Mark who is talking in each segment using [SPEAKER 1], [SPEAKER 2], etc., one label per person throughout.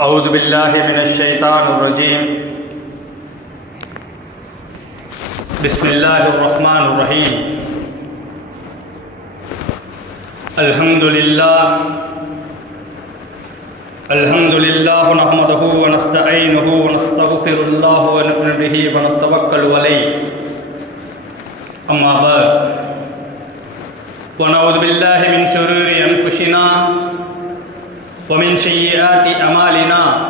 [SPEAKER 1] أعوذ بالله من الشيطان الرجيم بسم الله الرحمن الرحيم الحمد لله الحمد لله نحمده ونستعينه ونستغفر الله ونؤمن به ونتوكل عليه أما بعد ونعوذ بالله من شرور أنفسنا ومن سيئات أمالنا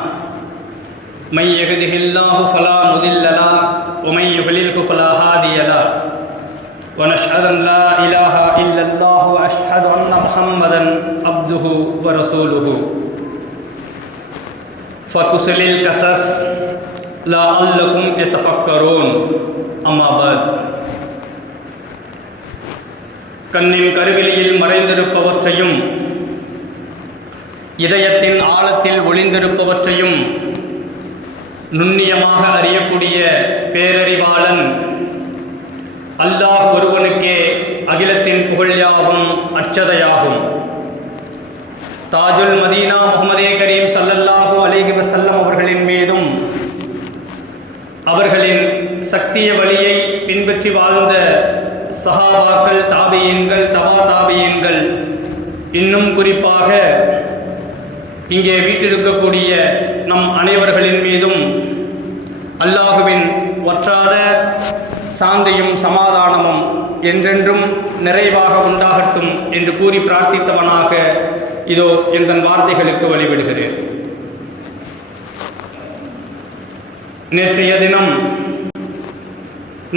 [SPEAKER 1] من يهده الله فلا مضل له ومن يضلله فلا هادي له ونشهد أن لا إله إلا الله وأشهد أن محمدا عبده ورسوله فقسل القصص لعلكم يتفكرون أما بعد கண்ணின் கருவிலையில் மறைந்திருப்பவற்றையும் இதயத்தின் ஆழத்தில் ஒளிந்திருப்பவற்றையும் நுண்ணியமாக அறியக்கூடிய பேரறிவாளன் அல்லாஹ் ஒருவனுக்கே அகிலத்தின் புகழ்யாகும் அச்சதையாகும் தாஜுல் மதீனா முகமதே கரீம் சல்லல்லாஹூ அலிகி வசல்லம் அவர்களின் மீதும் அவர்களின் சக்திய வழியை பின்பற்றி வாழ்ந்த சஹாபாக்கள் தாபியன்கள் தவா தாபியன்கள் இன்னும் குறிப்பாக இங்கே வீட்டிருக்கக்கூடிய நம் அனைவர்களின் மீதும் அல்லாஹுவின் ஒற்றாத சாந்தியும் சமாதானமும் என்றென்றும் நிறைவாக உண்டாகட்டும் என்று கூறி பிரார்த்தித்தவனாக இதோ எந்தன் வார்த்தைகளுக்கு வழிவிடுகிறேன் நேற்றைய தினம்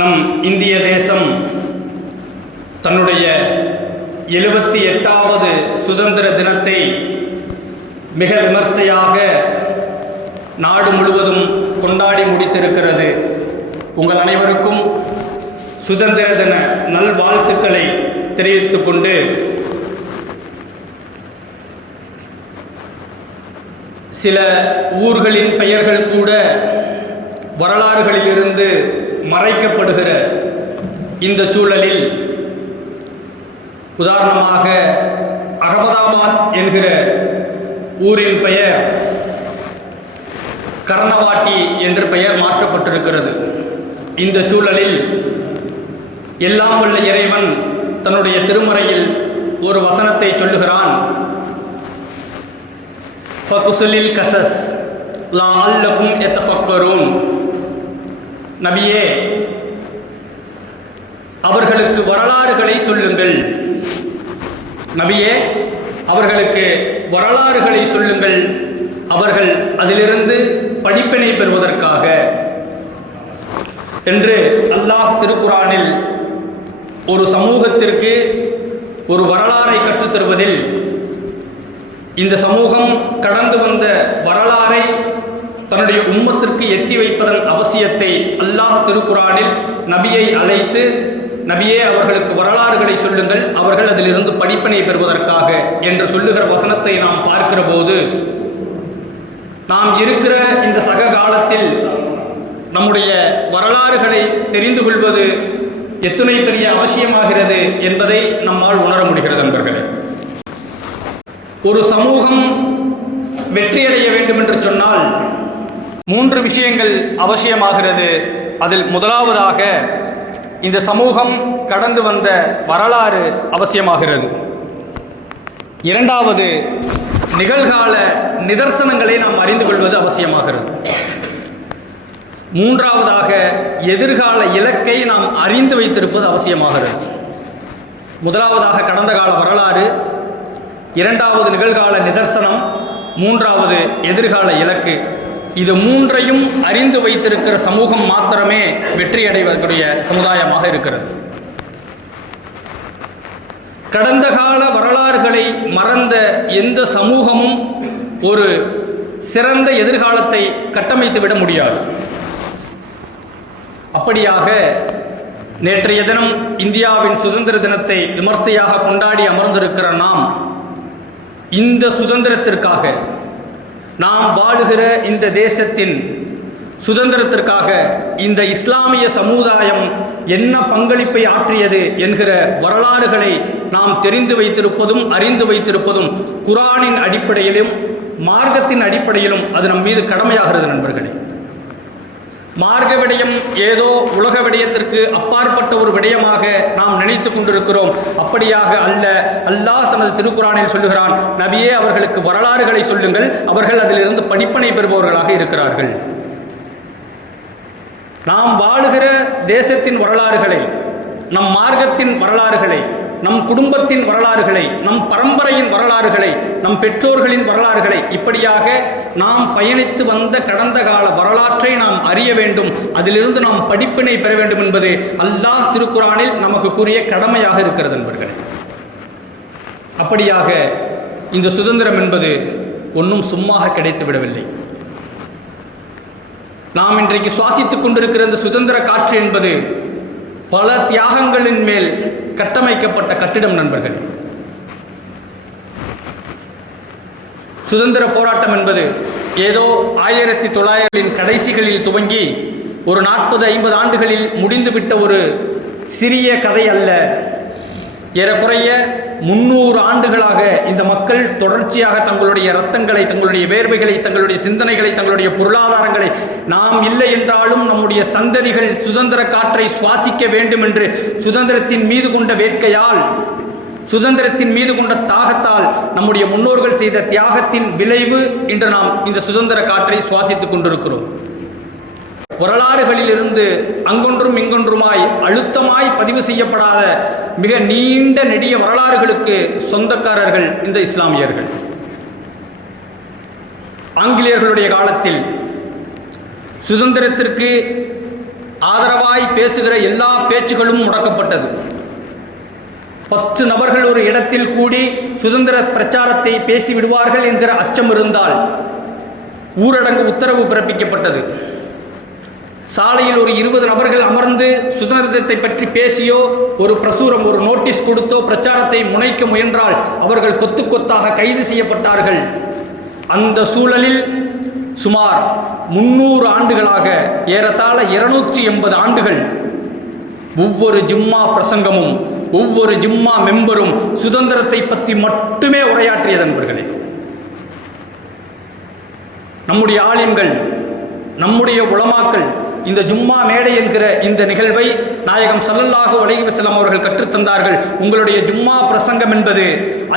[SPEAKER 1] நம் இந்திய தேசம் தன்னுடைய எழுபத்தி எட்டாவது சுதந்திர தினத்தை மிக விமர்சையாக நாடு முழுவதும் கொண்டாடி முடித்திருக்கிறது உங்கள் அனைவருக்கும் சுதந்திர தின நல்வாழ்த்துக்களை தெரிவித்துக் கொண்டு சில ஊர்களின் பெயர்கள் கூட வரலாறுகளிலிருந்து மறைக்கப்படுகிற இந்த சூழலில் உதாரணமாக அகமதாபாத் என்கிற ஊரின் பெயர் கர்ணவாட்டி என்று பெயர் மாற்றப்பட்டிருக்கிறது இந்த சூழலில் எல்லாம் உள்ள இறைவன் தன்னுடைய திருமறையில் ஒரு வசனத்தை சொல்லுகிறான் ஃபகுசுலில் கசஸ் லா நபியே அவர்களுக்கு வரலாறுகளை சொல்லுங்கள் நபியே அவர்களுக்கு வரலாறுகளை சொல்லுங்கள் அவர்கள் அதிலிருந்து படிப்பினை பெறுவதற்காக என்று அல்லாஹ் திருக்குறானில் ஒரு சமூகத்திற்கு ஒரு வரலாறை கற்றுத்தருவதில் இந்த சமூகம் கடந்து வந்த வரலாறை தன்னுடைய உம்மத்திற்கு எத்தி வைப்பதன் அவசியத்தை அல்லாஹ் திருக்குறானில் நபியை அழைத்து நபியே அவர்களுக்கு வரலாறுகளை சொல்லுங்கள் அவர்கள் அதிலிருந்து படிப்பினை பெறுவதற்காக என்று சொல்லுகிற வசனத்தை நாம் பார்க்கிற போது நாம் இருக்கிற இந்த சக காலத்தில் நம்முடைய வரலாறுகளை தெரிந்து கொள்வது எத்தனை பெரிய அவசியமாகிறது என்பதை நம்மால் உணர முடிகிறது நண்பர்களே ஒரு சமூகம் வெற்றியடைய வேண்டும் என்று சொன்னால் மூன்று விஷயங்கள் அவசியமாகிறது அதில் முதலாவதாக இந்த சமூகம் கடந்து வந்த வரலாறு அவசியமாகிறது இரண்டாவது நிகழ்கால நிதர்சனங்களை நாம் அறிந்து கொள்வது அவசியமாகிறது மூன்றாவதாக எதிர்கால இலக்கை நாம் அறிந்து வைத்திருப்பது அவசியமாகிறது முதலாவதாக கடந்த கால வரலாறு இரண்டாவது நிகழ்கால நிதர்சனம் மூன்றாவது எதிர்கால இலக்கு இது மூன்றையும் அறிந்து வைத்திருக்கிற சமூகம் மாத்திரமே வெற்றி அடைவதற்குரிய சமுதாயமாக இருக்கிறது கடந்த கால வரலாறுகளை மறந்த எந்த சமூகமும் ஒரு சிறந்த எதிர்காலத்தை கட்டமைத்து விட முடியாது அப்படியாக நேற்றைய தினம் இந்தியாவின் சுதந்திர தினத்தை விமர்சையாக கொண்டாடி அமர்ந்திருக்கிற நாம் இந்த சுதந்திரத்திற்காக நாம் வாழுகிற இந்த தேசத்தின் சுதந்திரத்திற்காக இந்த இஸ்லாமிய சமுதாயம் என்ன பங்களிப்பை ஆற்றியது என்கிற வரலாறுகளை நாம் தெரிந்து வைத்திருப்பதும் அறிந்து வைத்திருப்பதும் குரானின் அடிப்படையிலும் மார்க்கத்தின் அடிப்படையிலும் அது நம் மீது கடமையாகிறது நண்பர்களே மார்க்க விடயம் ஏதோ உலக விடயத்திற்கு அப்பாற்பட்ட ஒரு விடயமாக நாம் நினைத்து கொண்டிருக்கிறோம் அப்படியாக அல்ல அல்லாஹ் தனது திருக்குறானில் சொல்லுகிறான் நபியே அவர்களுக்கு வரலாறுகளை சொல்லுங்கள் அவர்கள் அதிலிருந்து படிப்பனை பெறுபவர்களாக இருக்கிறார்கள் நாம் வாழுகிற தேசத்தின் வரலாறுகளை நம் மார்க்கத்தின் வரலாறுகளை நம் குடும்பத்தின் வரலாறுகளை நம் பரம்பரையின் வரலாறுகளை நம் பெற்றோர்களின் வரலாறுகளை இப்படியாக நாம் பயணித்து வந்த கடந்த கால வரலாற்றை நாம் அறிய வேண்டும் அதிலிருந்து நாம் படிப்பினை பெற வேண்டும் என்பது அல்லாஹ் திருக்குறானில் நமக்கு கூறிய கடமையாக இருக்கிறது என்பர்கள் அப்படியாக இந்த சுதந்திரம் என்பது ஒன்றும் சும்மாக கிடைத்து விடவில்லை நாம் இன்றைக்கு சுவாசித்துக் கொண்டிருக்கிற இந்த சுதந்திர காற்று என்பது பல தியாகங்களின் மேல் கட்டமைக்கப்பட்ட கட்டிடம் நண்பர்கள் சுதந்திர போராட்டம் என்பது ஏதோ ஆயிரத்தி தொள்ளாயிரத்தின் கடைசிகளில் துவங்கி ஒரு நாற்பது ஐம்பது ஆண்டுகளில் முடிந்துவிட்ட ஒரு சிறிய கதை அல்ல ஏறக்குறைய முன்னூறு ஆண்டுகளாக இந்த மக்கள் தொடர்ச்சியாக தங்களுடைய ரத்தங்களை தங்களுடைய வேர்வைகளை தங்களுடைய சிந்தனைகளை தங்களுடைய பொருளாதாரங்களை நாம் இல்லை என்றாலும் நம்முடைய சந்ததிகள் சுதந்திர காற்றை சுவாசிக்க வேண்டும் என்று சுதந்திரத்தின் மீது கொண்ட வேட்கையால் சுதந்திரத்தின் மீது கொண்ட தாகத்தால் நம்முடைய முன்னோர்கள் செய்த தியாகத்தின் விளைவு இன்று நாம் இந்த சுதந்திர காற்றை சுவாசித்துக் கொண்டிருக்கிறோம் வரலாறுகளிலிருந்து அங்கொன்றும் இங்கொன்றுமாய் அழுத்தமாய் பதிவு செய்யப்படாத மிக நீண்ட நெடிய வரலாறுகளுக்கு சொந்தக்காரர்கள் இந்த இஸ்லாமியர்கள் ஆங்கிலேயர்களுடைய காலத்தில் சுதந்திரத்திற்கு ஆதரவாய் பேசுகிற எல்லா பேச்சுகளும் முடக்கப்பட்டது பத்து நபர்கள் ஒரு இடத்தில் கூடி சுதந்திர பிரச்சாரத்தை பேசிவிடுவார்கள் என்கிற அச்சம் இருந்தால் ஊரடங்கு உத்தரவு பிறப்பிக்கப்பட்டது சாலையில் ஒரு இருபது நபர்கள் அமர்ந்து சுதந்திரத்தை பற்றி பேசியோ ஒரு பிரசுரம் ஒரு நோட்டீஸ் கொடுத்தோ பிரச்சாரத்தை முனைக்க முயன்றால் அவர்கள் கொத்து கொத்தாக கைது செய்யப்பட்டார்கள் அந்த சூழலில் சுமார் முன்னூறு ஆண்டுகளாக ஏறத்தாழ இருநூற்றி எண்பது ஆண்டுகள் ஒவ்வொரு ஜிம்மா பிரசங்கமும் ஒவ்வொரு ஜிம்மா மெம்பரும் சுதந்திரத்தை பற்றி மட்டுமே உரையாற்றிய நண்பர்களே நம்முடைய ஆலிம்கள் நம்முடைய உளமாக்கள் இந்த ஜும்மா மேடை என்கிற இந்த நிகழ்வை நாயகம் சல்லல்லாஹு உலகிவசலம் அவர்கள் கற்றுத்தந்தார்கள் உங்களுடைய ஜும்மா பிரசங்கம் என்பது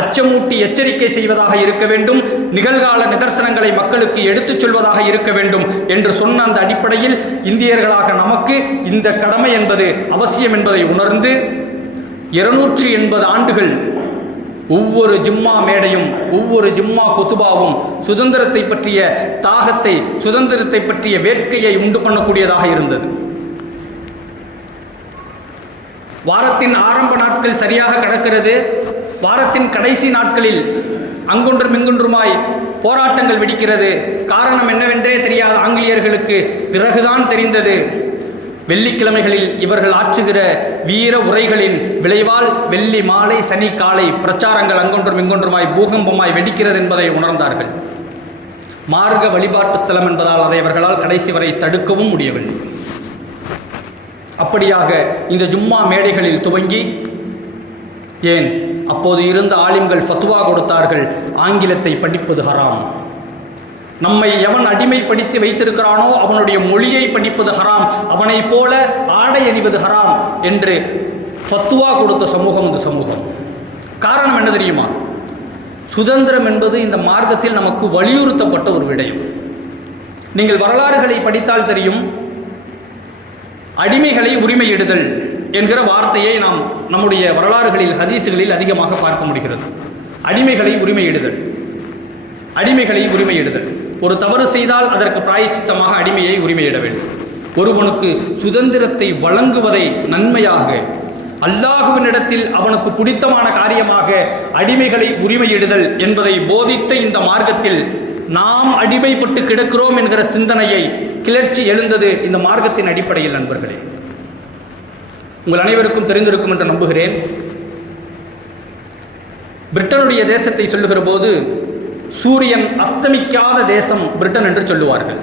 [SPEAKER 1] அச்சமூட்டி எச்சரிக்கை செய்வதாக இருக்க வேண்டும் நிகழ்கால நிதர்சனங்களை மக்களுக்கு எடுத்துச் சொல்வதாக இருக்க வேண்டும் என்று சொன்ன அந்த அடிப்படையில் இந்தியர்களாக நமக்கு இந்த கடமை என்பது அவசியம் என்பதை உணர்ந்து இருநூற்றி எண்பது ஆண்டுகள் ஒவ்வொரு ஜிம்மா மேடையும் ஒவ்வொரு ஜும்மா கொத்துபாவும் சுதந்திரத்தை பற்றிய தாகத்தை சுதந்திரத்தை பற்றிய வேட்கையை உண்டு பண்ணக்கூடியதாக இருந்தது வாரத்தின் ஆரம்ப நாட்கள் சரியாக கடக்கிறது வாரத்தின் கடைசி நாட்களில் அங்கொன்றும் இங்கொன்றுமாய் போராட்டங்கள் வெடிக்கிறது காரணம் என்னவென்றே தெரியாத ஆங்கிலேயர்களுக்கு பிறகுதான் தெரிந்தது வெள்ளிக்கிழமைகளில் இவர்கள் ஆற்றுகிற வீர உரைகளின் விளைவால் வெள்ளி மாலை சனி காலை பிரச்சாரங்கள் அங்கொன்றும் இங்கொன்றுமாய் பூகம்பமாய் வெடிக்கிறது என்பதை உணர்ந்தார்கள் மார்க வழிபாட்டு ஸ்தலம் என்பதால் அதை அவர்களால் கடைசி வரை தடுக்கவும் முடியவில்லை அப்படியாக இந்த ஜும்மா மேடைகளில் துவங்கி ஏன் அப்போது இருந்த ஆலிம்கள் ஃபத்துவா கொடுத்தார்கள் ஆங்கிலத்தை படிப்பது ஹராம் நம்மை எவன் அடிமைப்படுத்தி வைத்திருக்கிறானோ அவனுடைய மொழியை படிப்பது ஹராம் அவனைப் போல ஆடை அணிவது ஹராம் என்று ஃபத்துவா கொடுத்த சமூகம் இந்த சமூகம் காரணம் என்ன தெரியுமா சுதந்திரம் என்பது இந்த மார்க்கத்தில் நமக்கு வலியுறுத்தப்பட்ட ஒரு விடயம் நீங்கள் வரலாறுகளை படித்தால் தெரியும் அடிமைகளை உரிமையிடுதல் என்கிற வார்த்தையை நாம் நம்முடைய வரலாறுகளில் ஹதீசுகளில் அதிகமாக பார்க்க முடிகிறது அடிமைகளை உரிமையிடுதல் அடிமைகளை உரிமையிடுதல் ஒரு தவறு செய்தால் அதற்கு பிராயச்சித்தமாக அடிமையை உரிமையிட வேண்டும் ஒருவனுக்கு சுதந்திரத்தை வழங்குவதை நன்மையாக அல்லாஹுவினிடத்தில் அவனுக்கு பிடித்தமான காரியமாக அடிமைகளை உரிமையிடுதல் என்பதை போதித்த இந்த மார்க்கத்தில் நாம் அடிமைப்பட்டு கிடக்கிறோம் என்கிற சிந்தனையை கிளர்ச்சி எழுந்தது இந்த மார்க்கத்தின் அடிப்படையில் நண்பர்களே உங்கள் அனைவருக்கும் தெரிந்திருக்கும் என்று நம்புகிறேன் பிரிட்டனுடைய தேசத்தை சொல்லுகிற போது சூரியன் அஸ்தமிக்காத தேசம் பிரிட்டன் என்று சொல்லுவார்கள்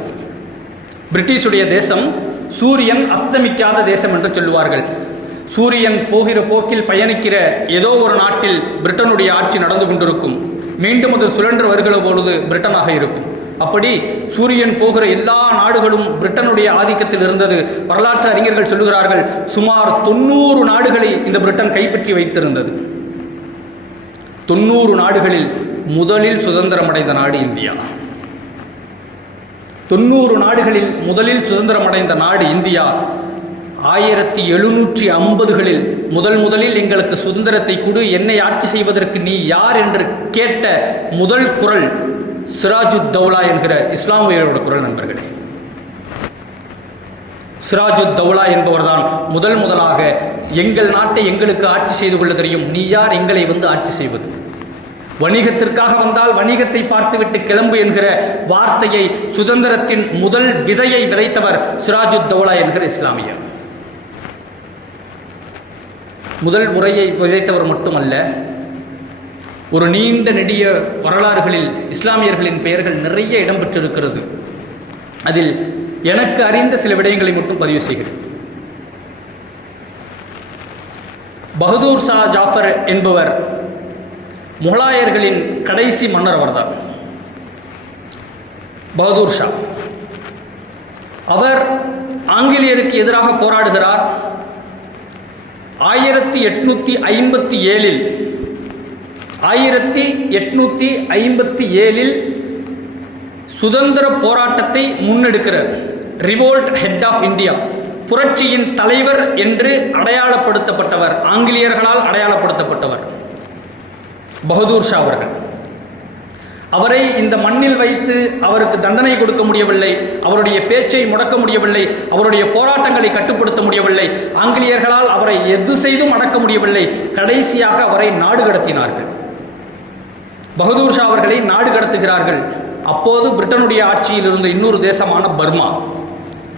[SPEAKER 1] பிரிட்டிஷுடைய தேசம் சூரியன் அஸ்தமிக்காத தேசம் என்று சொல்லுவார்கள் சூரியன் போகிற போக்கில் பயணிக்கிற ஏதோ ஒரு நாட்டில் பிரிட்டனுடைய ஆட்சி நடந்து கொண்டிருக்கும் மீண்டும் அது சுழன்று வருகிற பொழுது பிரிட்டனாக இருக்கும் அப்படி சூரியன் போகிற எல்லா நாடுகளும் பிரிட்டனுடைய ஆதிக்கத்தில் இருந்தது வரலாற்று அறிஞர்கள் சொல்லுகிறார்கள் சுமார் தொண்ணூறு நாடுகளை இந்த பிரிட்டன் கைப்பற்றி வைத்திருந்தது தொண்ணூறு நாடுகளில் முதலில் சுதந்திரமடைந்த நாடு இந்தியா தொண்ணூறு நாடுகளில் முதலில் சுதந்திரமடைந்த நாடு இந்தியா ஆயிரத்தி எழுநூற்றி ஐம்பதுகளில் முதல் முதலில் எங்களுக்கு சுதந்திரத்தை கொடு என்னை ஆட்சி செய்வதற்கு நீ யார் என்று கேட்ட முதல் குரல் சிராஜுத் தௌலா என்கிற இஸ்லாமியரோட குரல் நண்பர்களே சிராஜு தௌலா என்பவர்தான் முதல் முதலாக எங்கள் நாட்டை எங்களுக்கு ஆட்சி செய்து கொள்ள தெரியும் நீ யார் எங்களை வந்து ஆட்சி செய்வது வணிகத்திற்காக வந்தால் வணிகத்தை பார்த்துவிட்டு கிளம்பு என்கிற வார்த்தையை சுதந்திரத்தின் முதல் விதையை விதைத்தவர் சிராஜு தௌலா என்கிற இஸ்லாமியர் முதல் முறையை விதைத்தவர் மட்டுமல்ல ஒரு நீண்ட நெடிய வரலாறுகளில் இஸ்லாமியர்களின் பெயர்கள் நிறைய இடம்பெற்றிருக்கிறது அதில் எனக்கு அறிந்த சில விடயங்களை மட்டும் பதிவு செய்கிறேன் பகதூர் ஷா ஜாஃபர் என்பவர் முகலாயர்களின் கடைசி மன்னர் அவர்தான் பகதூர் ஷா அவர் ஆங்கிலேயருக்கு எதிராக போராடுகிறார் ஆயிரத்தி எட்நூற்றி ஐம்பத்தி ஏழில் ஆயிரத்தி எட்நூற்றி ஐம்பத்தி ஏழில் சுதந்திர போராட்டத்தை முன்னெடுக்கிற ரிவோல்ட் ஹெட் ஆஃப் இந்தியா புரட்சியின் தலைவர் என்று அடையாளப்படுத்தப்பட்டவர் ஆங்கிலேயர்களால் அடையாளப்படுத்தப்பட்டவர் பகதூர் ஷா அவர்கள் அவரை இந்த மண்ணில் வைத்து அவருக்கு தண்டனை கொடுக்க முடியவில்லை அவருடைய பேச்சை முடக்க முடியவில்லை அவருடைய போராட்டங்களை கட்டுப்படுத்த முடியவில்லை ஆங்கிலேயர்களால் அவரை எது செய்தும் அடக்க முடியவில்லை கடைசியாக அவரை நாடு கடத்தினார்கள் பகதூர் ஷா அவர்களை நாடு கடத்துகிறார்கள் அப்போது பிரிட்டனுடைய ஆட்சியில் இருந்த இன்னொரு தேசமான பர்மா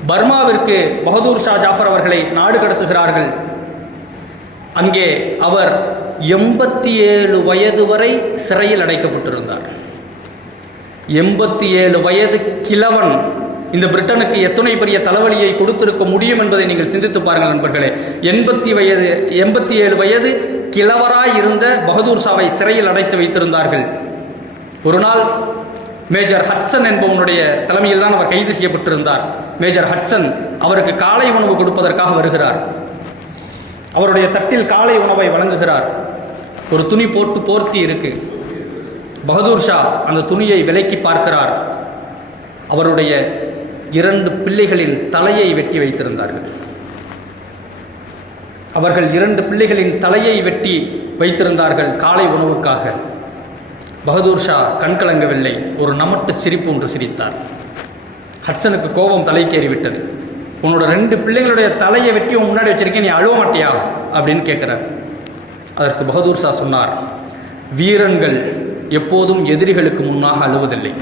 [SPEAKER 1] பர்மாவிற்கு பகதூர் ஷா ஜாஃபர் அவர்களை நாடு கடத்துகிறார்கள் அங்கே அவர் எண்பத்தி ஏழு வயது வரை சிறையில் அடைக்கப்பட்டிருந்தார் எண்பத்தி ஏழு வயது கிழவன் இந்த பிரிட்டனுக்கு எத்தனை பெரிய தலைவலியை கொடுத்திருக்க முடியும் என்பதை நீங்கள் சிந்தித்து பாருங்கள் நண்பர்களே எண்பத்தி வயது எண்பத்தி ஏழு வயது கிழவராய் இருந்த பகதூர் ஷாவை சிறையில் அடைத்து வைத்திருந்தார்கள் ஒரு நாள் மேஜர் ஹட்சன் என்பவனுடைய தலைமையில் தான் அவர் கைது செய்யப்பட்டிருந்தார் மேஜர் ஹட்சன் அவருக்கு காலை உணவு கொடுப்பதற்காக வருகிறார் அவருடைய தட்டில் காலை உணவை வழங்குகிறார் ஒரு துணி போட்டு போர்த்தி இருக்கு பகதூர் ஷா அந்த துணியை விலக்கி பார்க்கிறார் அவருடைய இரண்டு பிள்ளைகளின் தலையை வெட்டி வைத்திருந்தார்கள் அவர்கள் இரண்டு பிள்ளைகளின் தலையை வெட்டி வைத்திருந்தார்கள் காலை உணவுக்காக பகதூர் ஷா கண்கலங்கவில்லை ஒரு நமட்டு சிரிப்பு ஒன்று சிரித்தார் ஹட்சனுக்கு கோபம் தலைக்கேறிவிட்டது உன்னோட ரெண்டு பிள்ளைகளுடைய தலையை வெட்டி உன் முன்னாடி வச்சிருக்கேன் நீ அழுவ மாட்டியா அப்படின்னு கேட்குறார் அதற்கு பகதூர் ஷா சொன்னார் வீரன்கள் எப்போதும் எதிரிகளுக்கு முன்னாக அழுவதில்லை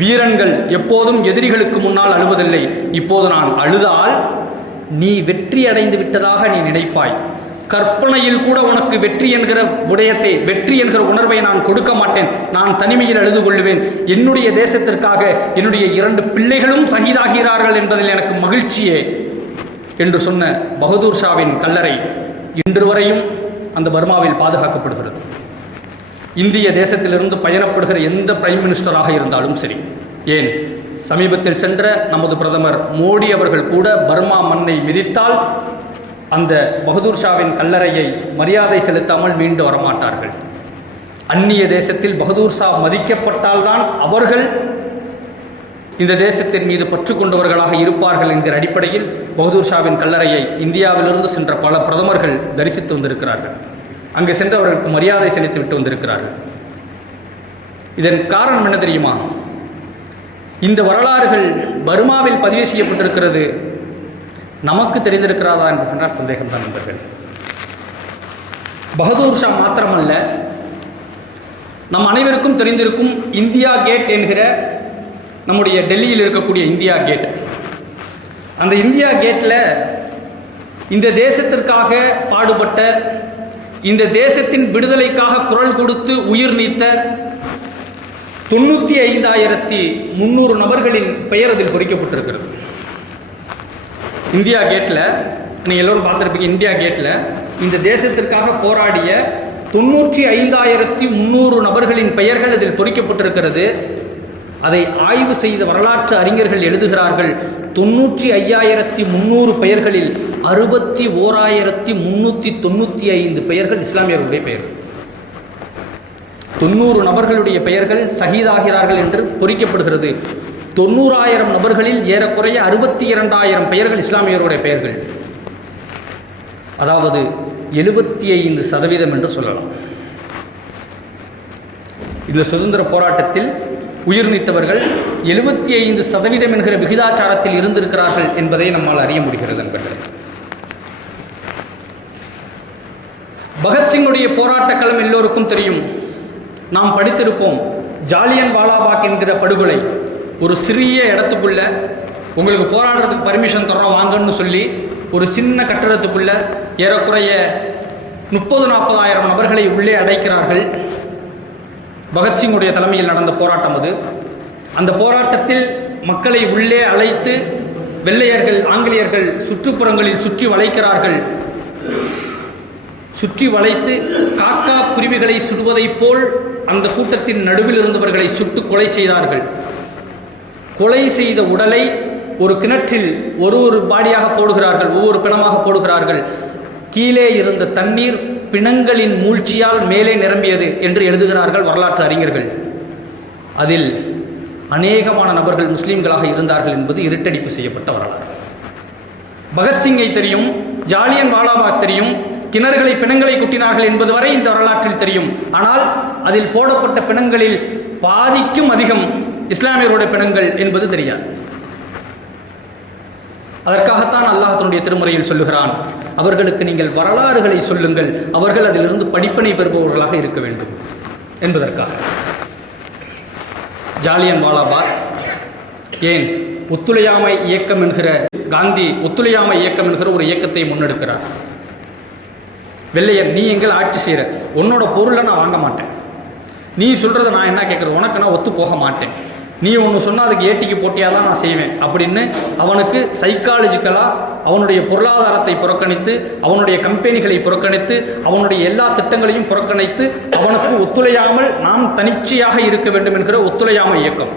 [SPEAKER 1] வீரன்கள் எப்போதும் எதிரிகளுக்கு முன்னால் அழுவதில்லை இப்போது நான் அழுதால் நீ வெற்றி அடைந்து விட்டதாக நீ நினைப்பாய் கற்பனையில் கூட உனக்கு வெற்றி என்கிற விடயத்தை வெற்றி என்கிற உணர்வை நான் கொடுக்க மாட்டேன் நான் தனிமையில் எழுது கொள்வேன் என்னுடைய தேசத்திற்காக என்னுடைய இரண்டு பிள்ளைகளும் சகிதாகிறார்கள் என்பதில் எனக்கு மகிழ்ச்சியே என்று சொன்ன பகதூர் ஷாவின் கல்லறை இன்று வரையும் அந்த பர்மாவில் பாதுகாக்கப்படுகிறது இந்திய தேசத்திலிருந்து பயணப்படுகிற எந்த பிரைம் மினிஸ்டராக இருந்தாலும் சரி ஏன் சமீபத்தில் சென்ற நமது பிரதமர் மோடி அவர்கள் கூட பர்மா மண்ணை மிதித்தால் அந்த பகதூர் ஷாவின் கல்லறையை மரியாதை செலுத்தாமல் மீண்டு வரமாட்டார்கள் அந்நிய தேசத்தில் பகதூர் ஷா மதிக்கப்பட்டால்தான் அவர்கள் இந்த தேசத்தின் மீது பற்று கொண்டவர்களாக இருப்பார்கள் என்கிற அடிப்படையில் பகதூர் ஷாவின் கல்லறையை இந்தியாவிலிருந்து சென்ற பல பிரதமர்கள் தரிசித்து வந்திருக்கிறார்கள் அங்கு சென்றவர்களுக்கு மரியாதை செலுத்தி விட்டு வந்திருக்கிறார்கள் இதன் காரணம் என்ன தெரியுமா இந்த வரலாறுகள் பர்மாவில் பதிவு செய்யப்பட்டிருக்கிறது நமக்கு தெரிந்திருக்கிறதா என்று சொன்னால் சந்தேகம்தான் நண்பர்கள் பகதூர் ஷா மாத்திரமல்ல நம் அனைவருக்கும் தெரிந்திருக்கும் இந்தியா கேட் என்கிற நம்முடைய டெல்லியில் இருக்கக்கூடிய இந்தியா கேட் அந்த இந்தியா கேட்டில் இந்த தேசத்திற்காக பாடுபட்ட இந்த தேசத்தின் விடுதலைக்காக குரல் கொடுத்து உயிர் நீத்த தொண்ணூற்றி ஐந்தாயிரத்தி முந்நூறு நபர்களின் பெயர் அதில் பொறிக்கப்பட்டிருக்கிறது இந்தியா கேட்டில் நீங்கள் எல்லோரும் பார்த்துருப்பீங்க இந்தியா கேட்டில் இந்த தேசத்திற்காக போராடிய தொண்ணூற்றி ஐந்தாயிரத்தி முந்நூறு நபர்களின் பெயர்கள் அதில் பொறிக்கப்பட்டிருக்கிறது அதை ஆய்வு செய்த வரலாற்று அறிஞர்கள் எழுதுகிறார்கள் தொன்னூற்றி ஐயாயிரத்தி முந்நூறு பெயர்களில் அறுபத்தி ஓராயிரத்தி முந்நூற்றி தொண்ணூற்றி ஐந்து பெயர்கள் இஸ்லாமியர்களுடைய பெயர் தொண்ணூறு நபர்களுடைய பெயர்கள் சகிதாகிறார்கள் என்று பொறிக்கப்படுகிறது தொண்ணூறாயிரம் நபர்களில் ஏறக்குறைய அறுபத்தி இரண்டாயிரம் பெயர்கள் இஸ்லாமியர்களுடைய பெயர்கள் அதாவது எழுபத்தி ஐந்து சதவீதம் என்று சொல்லலாம் இந்த சுதந்திர போராட்டத்தில் உயிர் நீத்தவர்கள் எழுபத்தி ஐந்து சதவீதம் என்கிற விகிதாச்சாரத்தில் இருந்திருக்கிறார்கள் என்பதை நம்மால் அறிய முடிகிறது நண்பர்கள் பகத்சிங்குடைய போராட்ட களம் எல்லோருக்கும் தெரியும் நாம் படித்திருப்போம் ஜாலியன் வாலாபாக் என்கிற படுகொலை ஒரு சிறிய இடத்துக்குள்ளே உங்களுக்கு போராடுறதுக்கு பர்மிஷன் தரோம் வாங்கன்னு சொல்லி ஒரு சின்ன கட்டடத்துக்குள்ளே ஏறக்குறைய முப்பது நாற்பதாயிரம் நபர்களை உள்ளே அடைக்கிறார்கள் பகத்சிங்குடைய தலைமையில் நடந்த போராட்டம் அது அந்த போராட்டத்தில் மக்களை உள்ளே அழைத்து வெள்ளையர்கள் ஆங்கிலேயர்கள் சுற்றுப்புறங்களில் சுற்றி வளைக்கிறார்கள் சுற்றி வளைத்து காக்கா குருவிகளை சுடுவதைப் போல் அந்த கூட்டத்தின் நடுவில் இருந்தவர்களை சுட்டு கொலை செய்தார்கள் கொலை செய்த உடலை ஒரு கிணற்றில் ஒரு ஒரு பாடியாக போடுகிறார்கள் ஒவ்வொரு பிணமாக போடுகிறார்கள் கீழே இருந்த தண்ணீர் பிணங்களின் மூழ்ச்சியால் மேலே நிரம்பியது என்று எழுதுகிறார்கள் வரலாற்று அறிஞர்கள் அதில் அநேகமான நபர்கள் முஸ்லீம்களாக இருந்தார்கள் என்பது இருட்டடிப்பு செய்யப்பட்ட வரலாறு பகத்சிங்கை தெரியும் ஜாலியன் வாலாபாத் தெரியும் கிணறுகளை பிணங்களை குட்டினார்கள் என்பது வரை இந்த வரலாற்றில் தெரியும் ஆனால் அதில் போடப்பட்ட பிணங்களில் பாதிக்கும் அதிகம் இஸ்லாமியர்களுடைய பிணங்கள் என்பது தெரியாது அதற்காகத்தான் அல்லாஹத்தினுடைய திருமுறையில் சொல்லுகிறான் அவர்களுக்கு நீங்கள் வரலாறுகளை சொல்லுங்கள் அவர்கள் அதிலிருந்து படிப்பினை பெறுபவர்களாக இருக்க வேண்டும் என்பதற்காக ஜாலியன் வாலாபாத் ஏன் ஒத்துழையாமை இயக்கம் என்கிற காந்தி ஒத்துழையாமை இயக்கம் என்கிற ஒரு இயக்கத்தை முன்னெடுக்கிறார் வெள்ளையன் நீ எங்கள் ஆட்சி செய்கிற உன்னோட பொருளை நான் வாங்க மாட்டேன் நீ சொல்கிறத நான் என்ன கேட்குறது உனக்கு நான் ஒத்து போக மாட்டேன் நீ ஒன்று சொன்னால் அதுக்கு ஏட்டிக்கு போட்டியாக தான் நான் செய்வேன் அப்படின்னு அவனுக்கு சைக்காலஜிக்கலாக அவனுடைய பொருளாதாரத்தை புறக்கணித்து அவனுடைய கம்பெனிகளை புறக்கணித்து அவனுடைய எல்லா திட்டங்களையும் புறக்கணித்து அவனுக்கு ஒத்துழையாமல் நாம் தனிச்சையாக இருக்க வேண்டும் என்கிற ஒத்துழையாமை இயக்கம்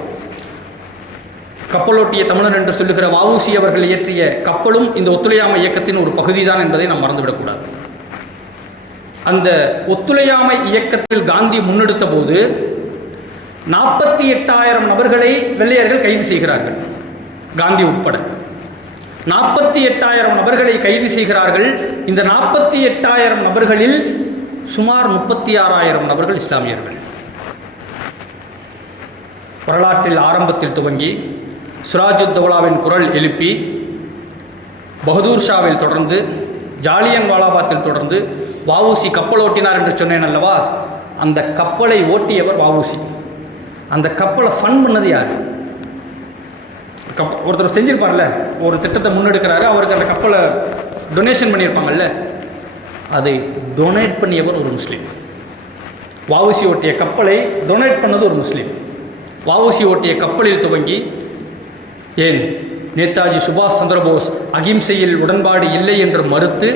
[SPEAKER 1] கப்பலோட்டிய தமிழன் என்று சொல்லுகிற வவுசி அவர்கள் இயற்றிய கப்பலும் இந்த ஒத்துழையாமை இயக்கத்தின் ஒரு பகுதி தான் என்பதை நாம் மறந்துவிடக்கூடாது அந்த ஒத்துழையாமை இயக்கத்தில் காந்தி முன்னெடுத்த போது நாற்பத்தி எட்டாயிரம் நபர்களை வெள்ளையர்கள் கைது செய்கிறார்கள் காந்தி உட்பட நாற்பத்தி எட்டாயிரம் நபர்களை கைது செய்கிறார்கள் இந்த நாற்பத்தி எட்டாயிரம் நபர்களில் சுமார் முப்பத்தி ஆறாயிரம் நபர்கள் இஸ்லாமியர்கள் வரலாற்றில் ஆரம்பத்தில் துவங்கி சுராஜுத்தோலாவின் குரல் எழுப்பி பகதூர் ஷாவில் தொடர்ந்து ஜாலியன் வாலாபாத்தில் தொடர்ந்து வாவூசி கப்பல் ஓட்டினார் என்று சொன்னேன் அல்லவா அந்த கப்பலை ஓட்டியவர் வாவூசி அந்த கப்பலை ஃபன் பண்ணது யார் கப் ஒருத்தர் செஞ்சுருப்பார்ல ஒரு திட்டத்தை முன்னெடுக்கிறாரு அவருக்கு அந்த கப்பலை டொனேஷன் பண்ணியிருப்பாங்கல்ல அதை டொனேட் பண்ணியவர் ஒரு முஸ்லீம் வாவுசி ஓட்டிய கப்பலை டொனேட் பண்ணது ஒரு முஸ்லீம் வாவுசி ஓட்டிய கப்பலில் துவங்கி ஏன் நேதாஜி சுபாஷ் சந்திரபோஸ் அகிம்சையில் உடன்பாடு இல்லை என்று மறுத்து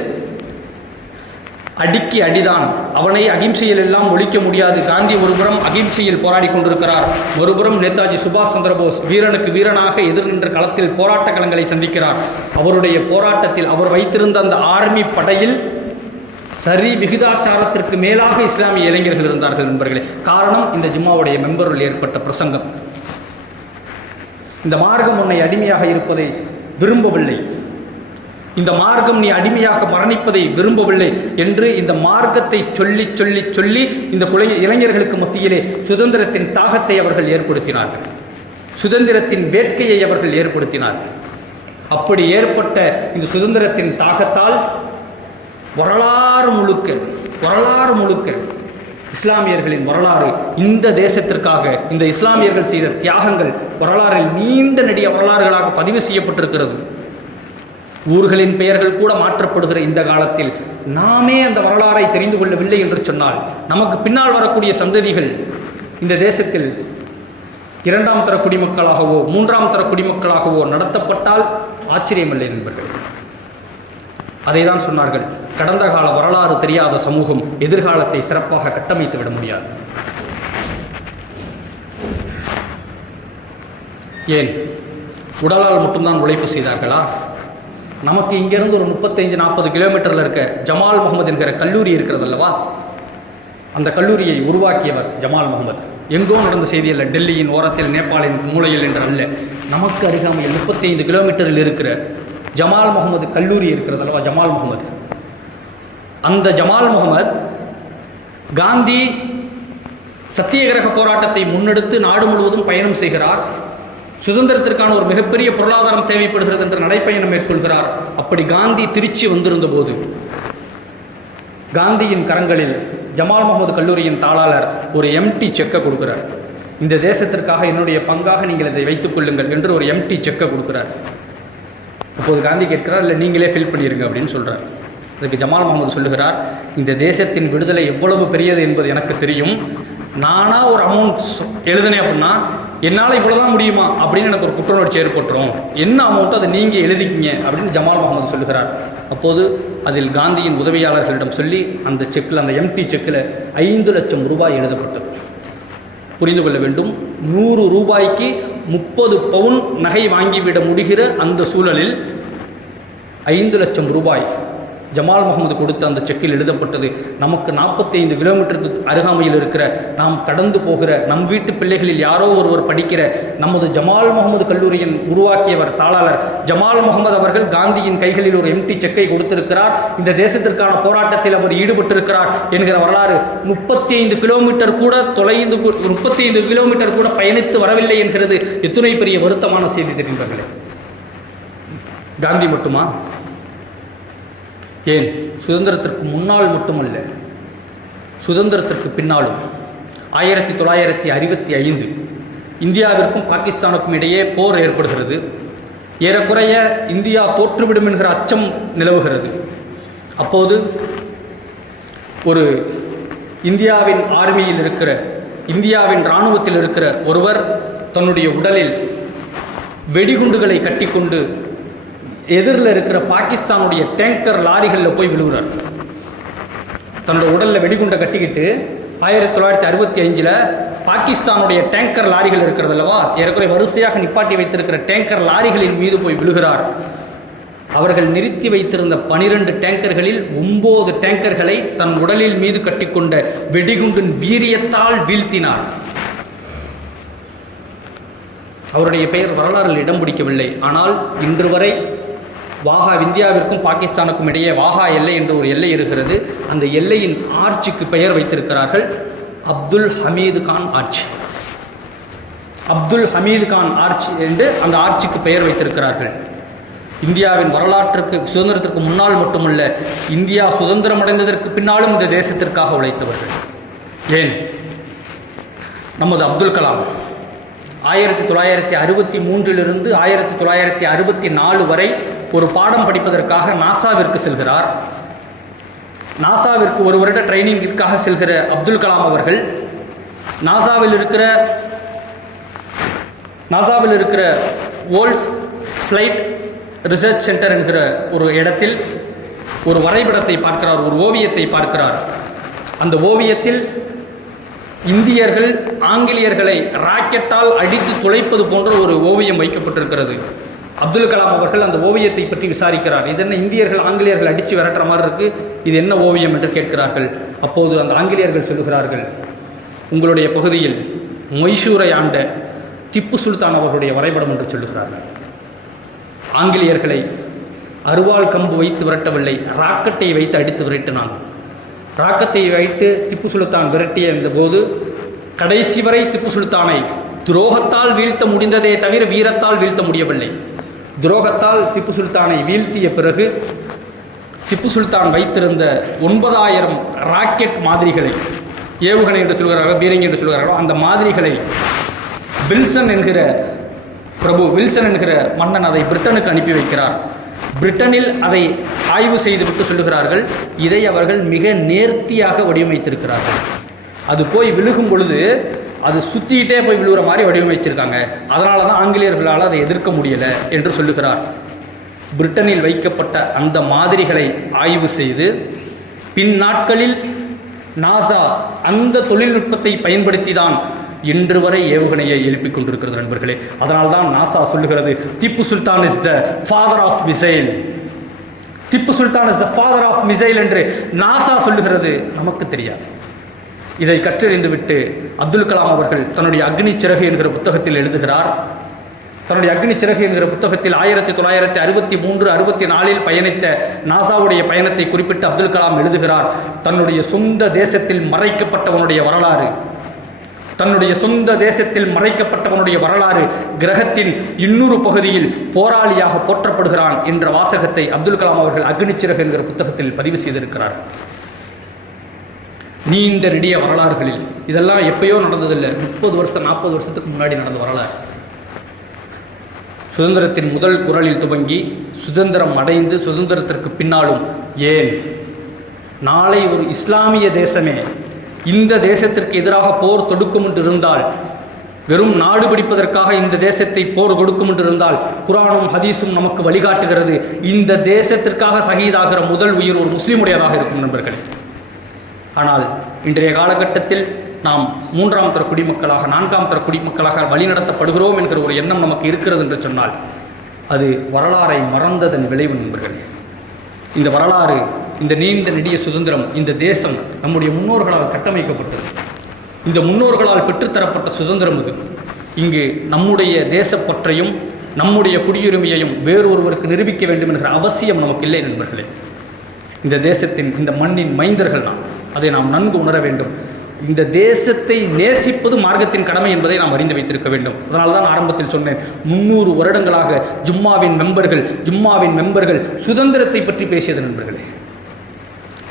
[SPEAKER 1] அடிக்கு அடிதான் அவனை அகிம்சையில் எல்லாம் ஒழிக்க முடியாது காந்தி ஒருபுறம் அகிம்சையில் போராடி கொண்டிருக்கிறார் ஒருபுறம் நேதாஜி சுபாஷ் சந்திரபோஸ் வீரனுக்கு வீரனாக எதிர்நின்ற களத்தில் போராட்ட களங்களை சந்திக்கிறார் அவருடைய போராட்டத்தில் அவர் வைத்திருந்த அந்த ஆர்மி படையில் சரி விகிதாச்சாரத்திற்கு மேலாக இஸ்லாமிய இளைஞர்கள் இருந்தார்கள் நண்பர்களே காரணம் இந்த ஜிம்மாவுடைய மெம்பருள் ஏற்பட்ட பிரசங்கம் இந்த மார்க்கம் உன்னை அடிமையாக இருப்பதை விரும்பவில்லை இந்த மார்க்கம் நீ அடிமையாக மரணிப்பதை விரும்பவில்லை என்று இந்த மார்க்கத்தை சொல்லி சொல்லி சொல்லி இந்த குலை இளைஞர்களுக்கு மத்தியிலே சுதந்திரத்தின் தாகத்தை அவர்கள் ஏற்படுத்தினார்கள் சுதந்திரத்தின் வேட்கையை அவர்கள் ஏற்படுத்தினார்கள் அப்படி ஏற்பட்ட இந்த சுதந்திரத்தின் தாகத்தால் வரலாறு முழுக்க வரலாறு முழுக்க இஸ்லாமியர்களின் வரலாறு இந்த தேசத்திற்காக இந்த இஸ்லாமியர்கள் செய்த தியாகங்கள் வரலாறில் நீண்ட நடிக வரலாறுகளாக பதிவு செய்யப்பட்டிருக்கிறது ஊர்களின் பெயர்கள் கூட மாற்றப்படுகிற இந்த காலத்தில் நாமே அந்த வரலாறை தெரிந்து கொள்ளவில்லை என்று சொன்னால் நமக்கு பின்னால் வரக்கூடிய சந்ததிகள் இந்த தேசத்தில் இரண்டாம் தர குடிமக்களாகவோ மூன்றாம் தர குடிமக்களாகவோ நடத்தப்பட்டால் ஆச்சரியமில்லை நண்பர்கள் அதை தான் சொன்னார்கள் கடந்த கால வரலாறு தெரியாத சமூகம் எதிர்காலத்தை சிறப்பாக கட்டமைத்து விட முடியாது ஏன் உடலால் மட்டும்தான் உழைப்பு செய்தார்களா நமக்கு இங்கேருந்து ஒரு முப்பத்தஞ்சு நாற்பது கிலோமீட்டரில் இருக்க ஜமால் முகமது என்கிற கல்லூரி இருக்கிறது அல்லவா அந்த கல்லூரியை உருவாக்கியவர் ஜமால் முகமது எங்கோ நடந்த செய்தி அல்ல டெல்லியின் ஓரத்தில் நேபாளின் மூலையில் என்று அல்ல நமக்கு அருகாமையில் முப்பத்தைந்து கிலோமீட்டரில் இருக்கிற ஜமால் முகமது கல்லூரி இருக்கிறது அல்லவா ஜமால் முகமது அந்த ஜமால் முகமது காந்தி சத்தியகிரக போராட்டத்தை முன்னெடுத்து நாடு முழுவதும் பயணம் செய்கிறார் சுதந்திரத்திற்கான ஒரு மிகப்பெரிய பொருளாதாரம் தேவைப்படுகிறது என்ற நடைப்பயணம் மேற்கொள்கிறார் அப்படி காந்தி திருச்சி வந்திருந்த போது காந்தியின் கரங்களில் ஜமால் முகமது கல்லூரியின் தாளாளர் ஒரு எம்டி செக்கை கொடுக்கிறார் இந்த தேசத்திற்காக என்னுடைய பங்காக நீங்கள் இதை வைத்துக் கொள்ளுங்கள் என்று ஒரு எம்டி செக்கை கொடுக்குறார் அப்போது காந்தி கேட்கிறார் இல்லை நீங்களே ஃபில் பண்ணிடுங்க அப்படின்னு சொல்கிறார் அதுக்கு ஜமால் முகமது சொல்லுகிறார் இந்த தேசத்தின் விடுதலை எவ்வளவு பெரியது என்பது எனக்கு தெரியும் நானாக ஒரு அமௌண்ட் எழுதினேன் அப்படின்னா என்னால் இவ்வளோ தான் முடியுமா அப்படின்னு எனக்கு ஒரு குற்றநோய்ச்சி ஏற்பட்டுரும் என்ன அமௌண்ட்டோ அதை நீங்கள் எழுதிக்கிங்க அப்படின்னு ஜமால் முகமது சொல்லுகிறார் அப்போது அதில் காந்தியின் உதவியாளர்களிடம் சொல்லி அந்த செக்கில் அந்த எம்டி செக்கில் ஐந்து லட்சம் ரூபாய் எழுதப்பட்டது புரிந்து கொள்ள வேண்டும் நூறு ரூபாய்க்கு முப்பது பவுன் நகை வாங்கிவிட முடிகிற அந்த சூழலில் ஐந்து லட்சம் ரூபாய் ஜமால் முகமது கொடுத்த அந்த செக்கில் எழுதப்பட்டது நமக்கு நாற்பத்தைந்து கிலோமீட்டருக்கு அருகாமையில் இருக்கிற நாம் கடந்து போகிற நம் வீட்டு பிள்ளைகளில் யாரோ ஒருவர் படிக்கிற நமது ஜமால் முகமது கல்லூரியின் உருவாக்கியவர் தாளாளர் ஜமால் முகமது அவர்கள் காந்தியின் கைகளில் ஒரு எம்டி செக்கை கொடுத்திருக்கிறார் இந்த தேசத்திற்கான போராட்டத்தில் அவர் ஈடுபட்டிருக்கிறார் என்கிற வரலாறு முப்பத்தி ஐந்து கிலோமீட்டர் கூட தொலைந்து முப்பத்தி ஐந்து கிலோமீட்டர் கூட பயணித்து வரவில்லை என்கிறது எத்தனை பெரிய வருத்தமான செய்தி தெரிந்தவர்களே காந்தி மட்டுமா ஏன் சுதந்திரத்திற்கு முன்னால் மட்டுமல்ல சுதந்திரத்திற்கு பின்னாலும் ஆயிரத்தி தொள்ளாயிரத்தி அறுபத்தி ஐந்து இந்தியாவிற்கும் பாகிஸ்தானுக்கும் இடையே போர் ஏற்படுகிறது ஏறக்குறைய இந்தியா தோற்றுவிடும் என்கிற அச்சம் நிலவுகிறது அப்போது ஒரு இந்தியாவின் ஆர்மியில் இருக்கிற இந்தியாவின் இராணுவத்தில் இருக்கிற ஒருவர் தன்னுடைய உடலில் வெடிகுண்டுகளை கட்டிக்கொண்டு எதிரில் இருக்கிற பாகிஸ்தானுடைய டேங்கர் லாரிகளில் போய் விழுகிறார் தன்னோட உடலில் வெடிகுண்டை கட்டிக்கிட்டு ஆயிரத்தி தொள்ளாயிரத்தி அறுபத்தி அஞ்சில் பாகிஸ்தானுடைய டேங்கர் லாரிகள் இருக்கிறது அல்லவா ஏற்கனவே வரிசையாக நிப்பாட்டி வைத்திருக்கிற டேங்கர் லாரிகளின் மீது போய் விழுகிறார் அவர்கள் நிறுத்தி வைத்திருந்த பனிரெண்டு டேங்கர்களில் ஒம்பது டேங்கர்களை தன் உடலில் மீது கட்டிக்கொண்ட வெடிகுண்டின் வீரியத்தால் வீழ்த்தினார் அவருடைய பெயர் வரலாறில் இடம் பிடிக்கவில்லை ஆனால் இன்று வரை வாகா இந்தியாவிற்கும் பாகிஸ்தானுக்கும் இடையே வாகா எல்லை என்ற ஒரு எல்லை இருக்கிறது அந்த எல்லையின் ஆட்சிக்கு பெயர் வைத்திருக்கிறார்கள் அப்துல் ஹமீது கான் ஆட்சி அப்துல் ஹமீது கான் ஆட்சி என்று அந்த ஆட்சிக்கு பெயர் வைத்திருக்கிறார்கள் இந்தியாவின் வரலாற்றுக்கு சுதந்திரத்திற்கு முன்னால் மட்டுமல்ல இந்தியா சுதந்திரம் அடைந்ததற்கு பின்னாலும் இந்த தேசத்திற்காக உழைத்தவர்கள் ஏன் நமது அப்துல் கலாம் ஆயிரத்தி தொள்ளாயிரத்தி அறுபத்தி மூன்றிலிருந்து ஆயிரத்தி தொள்ளாயிரத்தி அறுபத்தி நாலு வரை ஒரு பாடம் படிப்பதற்காக நாசாவிற்கு செல்கிறார் நாசாவிற்கு ஒரு வருட ட்ரைனிங்கிற்காக செல்கிற அப்துல் கலாம் அவர்கள் நாசாவில் இருக்கிற நாசாவில் இருக்கிற வேர்ல்ட்ஸ் ஃப்ளைட் ரிசர்ச் சென்டர் என்கிற ஒரு இடத்தில் ஒரு வரைபடத்தை பார்க்கிறார் ஒரு ஓவியத்தை பார்க்கிறார் அந்த ஓவியத்தில் இந்தியர்கள் ஆங்கிலேயர்களை ராக்கெட்டால் அடித்து துளைப்பது போன்ற ஒரு ஓவியம் வைக்கப்பட்டிருக்கிறது அப்துல் கலாம் அவர்கள் அந்த ஓவியத்தை பற்றி விசாரிக்கிறார் இது என்ன இந்தியர்கள் ஆங்கிலேயர்கள் அடித்து விரட்டுற மாதிரி இருக்குது இது என்ன ஓவியம் என்று கேட்கிறார்கள் அப்போது அந்த ஆங்கிலேயர்கள் சொல்லுகிறார்கள் உங்களுடைய பகுதியில் மைசூரை ஆண்ட திப்பு சுல்தான் அவர்களுடைய வரைபடம் என்று சொல்லுகிறார்கள் ஆங்கிலேயர்களை அருவாள் கம்பு வைத்து விரட்டவில்லை ராக்கெட்டை வைத்து அடித்து விரட்டினான் ராக்கத்தை வைத்து திப்பு சுல்தான் விரட்டிய போது கடைசி வரை திப்பு சுல்தானை துரோகத்தால் வீழ்த்த முடிந்ததே தவிர வீரத்தால் வீழ்த்த முடியவில்லை துரோகத்தால் திப்பு சுல்தானை வீழ்த்திய பிறகு திப்பு சுல்தான் வைத்திருந்த ஒன்பதாயிரம் ராக்கெட் மாதிரிகளை ஏவுகணை என்று சொல்கிறார்களோ பீரங்கி என்று சொல்கிறார்களோ அந்த மாதிரிகளை வில்சன் என்கிற பிரபு வில்சன் என்கிற மன்னன் அதை பிரிட்டனுக்கு அனுப்பி வைக்கிறார் பிரிட்டனில் அதை ஆய்வு செய்துவிட்டு சொல்லுகிறார்கள் இதை அவர்கள் மிக நேர்த்தியாக வடிவமைத்திருக்கிறார்கள் அது போய் விழுகும் பொழுது அது சுற்றிக்கிட்டே போய் விழுகிற மாதிரி வடிவமைச்சிருக்காங்க அதனால தான் ஆங்கிலேயர்களால் அதை எதிர்க்க முடியலை என்று சொல்லுகிறார் பிரிட்டனில் வைக்கப்பட்ட அந்த மாதிரிகளை ஆய்வு செய்து பின் நாட்களில் நாசா அந்த தொழில்நுட்பத்தை பயன்படுத்தி தான் இன்று வரை ஏவுகணையை எழுப்பிக் கொண்டிருக்கிறது நண்பர்களே அதனால் தான் நாசா சொல்லுகிறது Tipu Sultan is the father of missile Tipu Sultan is the father of missile என்று நாசா சொல்லுகிறது நமக்கு தெரியாது இதை கற்றறிந்துவிட்டு அப்துல் கலாம் அவர்கள் தன்னுடைய அக்னி சிறகு என்கிற புத்தகத்தில் எழுதுகிறார் தன்னுடைய அக்னி சிறகு என்கிற புத்தகத்தில் ஆயிரத்தி தொள்ளாயிரத்தி அறுபத்தி மூன்று அறுபத்தி நாலில் பயணித்த நாசாவுடைய பயணத்தை குறிப்பிட்டு அப்துல் கலாம் எழுதுகிறார் தன்னுடைய சொந்த தேசத்தில் மறைக்கப்பட்டவனுடைய வரலாறு தன்னுடைய சொந்த தேசத்தில் மறைக்கப்பட்டவனுடைய வரலாறு கிரகத்தின் இன்னொரு பகுதியில் போராளியாக போற்றப்படுகிறான் என்ற வாசகத்தை அப்துல் கலாம் அவர்கள் சிறகு என்கிற புத்தகத்தில் பதிவு செய்திருக்கிறார் நீண்ட நெடிய வரலாறுகளில் இதெல்லாம் எப்பயோ நடந்ததில்லை முப்பது வருஷம் நாற்பது வருஷத்துக்கு முன்னாடி நடந்த வரலாறு சுதந்திரத்தின் முதல் குரலில் துவங்கி சுதந்திரம் அடைந்து சுதந்திரத்திற்கு பின்னாலும் ஏன் நாளை ஒரு இஸ்லாமிய தேசமே இந்த தேசத்திற்கு எதிராக போர் தொடுக்கும் என்று இருந்தால் வெறும் நாடு பிடிப்பதற்காக இந்த தேசத்தை போர் கொடுக்கும் இருந்தால் குரானும் ஹதீஸும் நமக்கு வழிகாட்டுகிறது இந்த தேசத்திற்காக சகிதாகிற முதல் உயிர் ஒரு முஸ்லீமுடையதாக இருக்கும் நண்பர்களே ஆனால் இன்றைய காலகட்டத்தில் நாம் மூன்றாம் தர குடிமக்களாக நான்காம் தர குடிமக்களாக வழிநடத்தப்படுகிறோம் என்கிற ஒரு எண்ணம் நமக்கு இருக்கிறது என்று சொன்னால் அது வரலாறை மறந்ததன் விளைவு நண்பர்கள் இந்த வரலாறு இந்த நீண்ட நெடிய சுதந்திரம் இந்த தேசம் நம்முடைய முன்னோர்களால் கட்டமைக்கப்பட்டது இந்த முன்னோர்களால் பெற்றுத்தரப்பட்ட சுதந்திரம் இது இங்கு நம்முடைய தேசப்பற்றையும் நம்முடைய குடியுரிமையையும் வேறொருவருக்கு நிரூபிக்க வேண்டும் என்கிற அவசியம் நமக்கு இல்லை நண்பர்களே இந்த தேசத்தின் இந்த மண்ணின் மைந்தர்கள் நான் அதை நாம் நன்கு உணர வேண்டும் இந்த தேசத்தை நேசிப்பது மார்க்கத்தின் கடமை என்பதை நாம் அறிந்து வைத்திருக்க வேண்டும் அதனால் தான் ஆரம்பத்தில் சொன்னேன் முன்னூறு வருடங்களாக ஜும்மாவின் மெம்பர்கள் ஜும்மாவின் மெம்பர்கள் சுதந்திரத்தை பற்றி பேசியது நண்பர்களே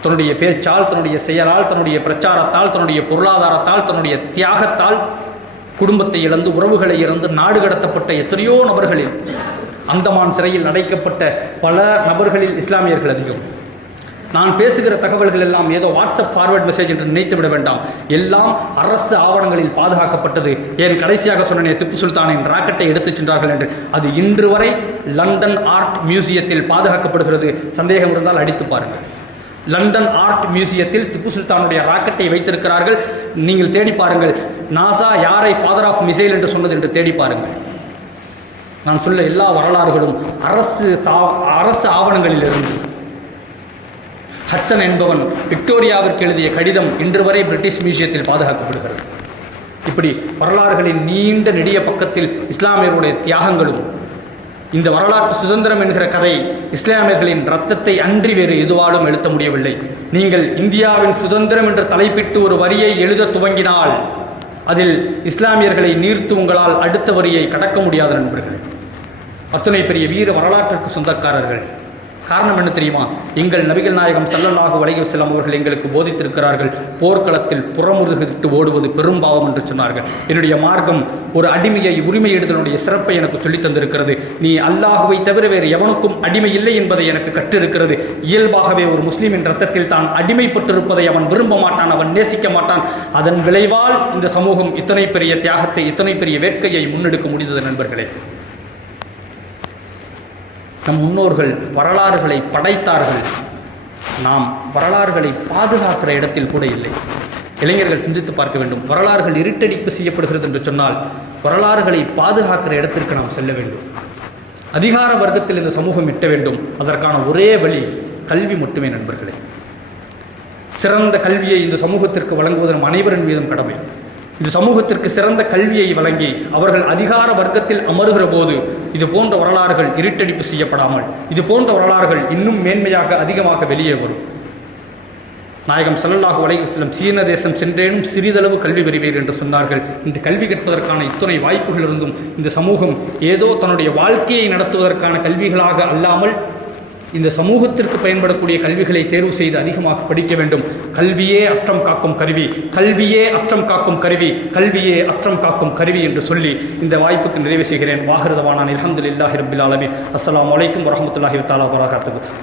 [SPEAKER 1] தன்னுடைய பேச்சால் தன்னுடைய செயலால் தன்னுடைய பிரச்சாரத்தால் தன்னுடைய பொருளாதாரத்தால் தன்னுடைய தியாகத்தால் குடும்பத்தை இழந்து உறவுகளை இழந்து நாடு கடத்தப்பட்ட எத்தனையோ நபர்களில் அந்தமான் சிறையில் அடைக்கப்பட்ட பல நபர்களில் இஸ்லாமியர்கள் அதிகம் நான் பேசுகிற தகவல்கள் எல்லாம் ஏதோ வாட்ஸ்அப் ஃபார்வர்ட் மெசேஜ் என்று நினைத்து விட வேண்டாம் எல்லாம் அரசு ஆவணங்களில் பாதுகாக்கப்பட்டது ஏன் கடைசியாக சொன்னனே திப்பு சுல்தானின் ராக்கெட்டை எடுத்துச் சென்றார்கள் என்று அது இன்று வரை லண்டன் ஆர்ட் மியூசியத்தில் பாதுகாக்கப்படுகிறது சந்தேகம் இருந்தால் அடித்து பாருங்கள் லண்டன் ஆர்ட் மியூசியத்தில் திப்பு சுல்தானுடைய ராக்கெட்டை வைத்திருக்கிறார்கள் நீங்கள் தேடி பாருங்கள் நாசா யாரை ஃபாதர் ஆஃப் மிசைல் என்று சொன்னது என்று தேடி பாருங்கள் நான் சொல்ல எல்லா வரலாறுகளும் அரசு அரசு ஆவணங்களிலிருந்து ஹட்சன் என்பவன் விக்டோரியாவிற்கு எழுதிய கடிதம் இன்று வரை பிரிட்டிஷ் மியூசியத்தில் பாதுகாக்கப்படுகிறது இப்படி வரலாறுகளின் நீண்ட நெடிய பக்கத்தில் இஸ்லாமியருடைய தியாகங்களும் இந்த வரலாற்று சுதந்திரம் என்கிற கதை இஸ்லாமியர்களின் ரத்தத்தை அன்றி வேறு எதுவாலும் எழுத்த முடியவில்லை நீங்கள் இந்தியாவின் சுதந்திரம் என்று தலைப்பிட்டு ஒரு வரியை எழுத துவங்கினால் அதில் இஸ்லாமியர்களை நீர்த்து உங்களால் அடுத்த வரியை கடக்க முடியாத நண்பர்கள் அத்தனை பெரிய வீர வரலாற்றுக்கு சொந்தக்காரர்கள் காரணம் என்ன தெரியுமா எங்கள் நபிகள் நாயகம் செல்லல்லாக வலைய செல்லும் அவர்கள் எங்களுக்கு போதித்திருக்கிறார்கள் போர்க்களத்தில் புறமுதுகிட்டு ஓடுவது பெரும் பாவம் என்று சொன்னார்கள் என்னுடைய மார்க்கம் ஒரு அடிமையை உரிமை எடுத்தனுடைய சிறப்பை எனக்கு சொல்லித் தந்திருக்கிறது நீ அல்லாஹுவை தவிர வேறு எவனுக்கும் அடிமை இல்லை என்பதை எனக்கு கற்றிருக்கிறது இயல்பாகவே ஒரு முஸ்லீமின் ரத்தத்தில் தான் அடிமைப்பட்டிருப்பதை அவன் விரும்ப மாட்டான் அவன் நேசிக்க மாட்டான் அதன் விளைவால் இந்த சமூகம் இத்தனை பெரிய தியாகத்தை இத்தனை பெரிய வேட்கையை முன்னெடுக்க முடிந்தது நண்பர்களே நம் முன்னோர்கள் வரலாறுகளை படைத்தார்கள் நாம் வரலாறுகளை பாதுகாக்கிற இடத்தில் கூட இல்லை இளைஞர்கள் சிந்தித்து பார்க்க வேண்டும் வரலாறுகள் இருட்டடிப்பு செய்யப்படுகிறது என்று சொன்னால் வரலாறுகளை பாதுகாக்கிற இடத்திற்கு நாம் செல்ல வேண்டும் அதிகார வர்க்கத்தில் இந்த சமூகம் எட்ட வேண்டும் அதற்கான ஒரே வழி கல்வி மட்டுமே நண்பர்களே சிறந்த கல்வியை இந்த சமூகத்திற்கு வழங்குவதன் அனைவரின் மீதும் கடமை இது சமூகத்திற்கு சிறந்த கல்வியை வழங்கி அவர்கள் அதிகார வர்க்கத்தில் அமருகிற போது இது போன்ற வரலாறுகள் இருட்டடிப்பு செய்யப்படாமல் இது போன்ற வரலாறுகள் இன்னும் மேன்மையாக அதிகமாக வெளியே வரும் நாயகம் செல்லல்லாக உலக செல்லும் சீன தேசம் சென்றேனும் சிறிதளவு கல்வி பெறுவீர் என்று சொன்னார்கள் இந்த கல்வி கற்பதற்கான இத்துணை வாய்ப்புகளிலிருந்தும் இந்த சமூகம் ஏதோ தன்னுடைய வாழ்க்கையை நடத்துவதற்கான கல்விகளாக அல்லாமல் இந்த சமூகத்திற்கு பயன்படக்கூடிய கல்விகளை தேர்வு செய்து அதிகமாக படிக்க வேண்டும் கல்வியே அற்றம் காக்கும் கருவி கல்வியே அற்றம் காக்கும் கருவி கல்வியே அற்றம் காக்கும் கருவி என்று சொல்லி இந்த வாய்ப்புக்கு நிறைவு செய்கிறேன் வாகரதவானான் அலமதுல்லாஹி ரபில் அலமி அஸ்லாம் வலைக்கம் வரமத்துல்லாஹி தாலா வரகாத்துக்கு